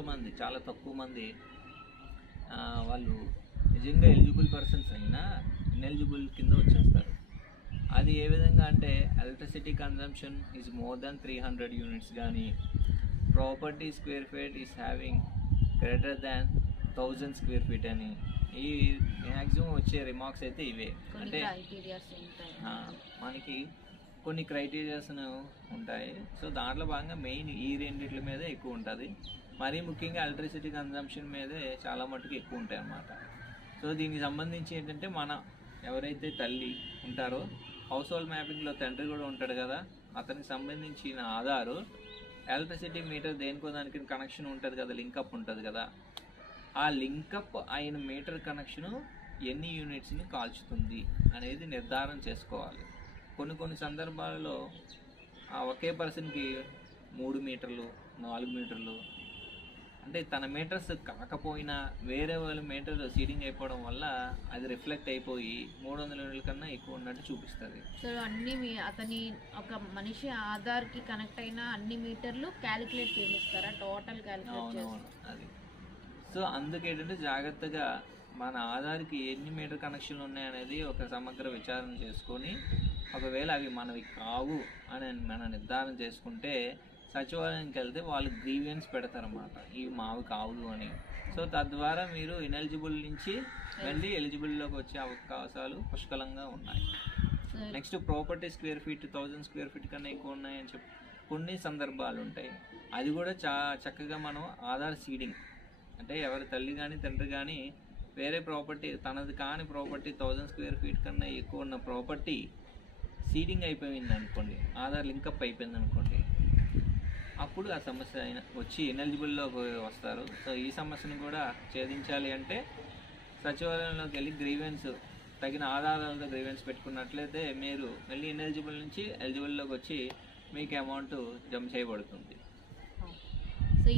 కొంతమంది, చాలా తక్కువ మంది వాళ్ళు నిజంగా ఎలిజిబుల్ పర్సన్స్ అయినా ఇన్ఎలిజిబుల్ కింద వచ్చేస్తారు. అది ఏ విధంగా అంటే electricity consumption is more than 300 units కానీ, property square feet is having greater than 1000 square feet అని, ఈ మ్యాక్సిమం వచ్చే రిమార్క్స్ అయితే ఇవే. అంటే మనకి కొన్ని క్రైటీరియాస్ ఉంటాయి. సో దాంట్లో భాగంగా మెయిన్ ఈ రెండిట్ల మీదే ఎక్కువ ఉంటుంది. మరీ ముఖ్యంగా ఎలక్ట్రిసిటీ కన్జంప్షన్ మీదే చాలా మటుకు ఎక్కువ ఉంటాయి అన్నమాట. సో దీనికి సంబంధించి ఏంటంటే మన ఎవరైతే తల్లి ఉంటారో, హౌస్ హోల్డ్ మ్యాపింగ్లో తండ్రి కూడా ఉంటాడు కదా, అతనికి సంబంధించిన ఆధారు ఎలక్ట్రిసిటీ మీటర్ దేనికో దానికి కనెక్షన్ ఉంటుంది కదా, లింకప్ ఉంటుంది కదా, ఆ లింకప్ అయిన మీటర్ కనెక్షను ఎన్ని యూనిట్స్ని కాల్చుతుంది అనేది నిర్ధారణ చేసుకోవాలి. కొన్ని సందర్భాలలో ఒకే పర్సన్కి 3 మీటర్లు 4 మీటర్లు అంటే తన మీటర్స్ కాకపోయినా వేరే వాళ్ళ మీటర్ సీడింగ్ అయిపోవడం వల్ల అది రిఫ్లెక్ట్ అయిపోయి 300 యూనిట్ల కన్నా ఎక్కువ ఉన్నట్టు చూపిస్తుంది. సో అన్ని అతని ఒక మనిషి ఆధార్కి కనెక్ట్ అయిన అన్ని మీటర్లు క్యాలిక్యులేట్ చేసేస్తారా, టోటల్ క్యాలిక్యులేట్ చేస్తారు అది. సో అందుకేంటంటే జాగ్రత్తగా మన ఆధార్కి ఎన్ని మీటర్ కనెక్షన్లు ఉన్నాయనేది ఒక సమగ్ర విచారణ చేసుకొని, ఒకవేళ అవి మనవి కావు అని మనం నిర్ధారణ చేసుకుంటే సచివాలయానికి వెళ్తే వాళ్ళు గ్రీవెన్స్ పెడతారన్నమాట, ఇవి మావి కావు అని. సో తద్వారా మీరు ఇన్ఎలిజిబుల్ నుంచి వెళ్ళి ఎలిజిబుల్లోకి వచ్చే అవకాశాలు పుష్కలంగా ఉన్నాయి. Next property square feet 1000 square feet కన్నా ఎక్కువ ఉన్నాయని చెప్పి కొన్ని సందర్భాలు ఉంటాయి. అది కూడా చక్కగా మనం ఆధార్ సీడింగ్ అంటే ఎవరి తల్లి కానీ తండ్రి కానీ వేరే ప్రాపర్టీ తనది కాని ప్రాపర్టీ 1000 స్క్వేర్ ఫీట్ కన్నా ఎక్కువ ఉన్న ప్రాపర్టీ సీడింగ్ అయిపోయింది అనుకోండి, ఆధార్ లింకప్ అయిపోయింది అనుకోండి, అప్పుడు ఆ సమస్య వచ్చి ఇన్ఎలిజిబుల్లోకి వస్తారు. సో ఈ సమస్యను కూడా ఛేదించాలి అంటే సచివాలయంలోకి వెళ్ళి గ్రీవెన్స్ తగిన ఆధారాలతో గ్రీవెన్స్ పెట్టుకున్నట్లయితే మీరు మళ్ళీ ఇన్ఎలిజిబుల్ నుంచి ఎలిజిబుల్లోకి వచ్చి మీకు అమౌంట్ జమ చేయబడుతుంది. సో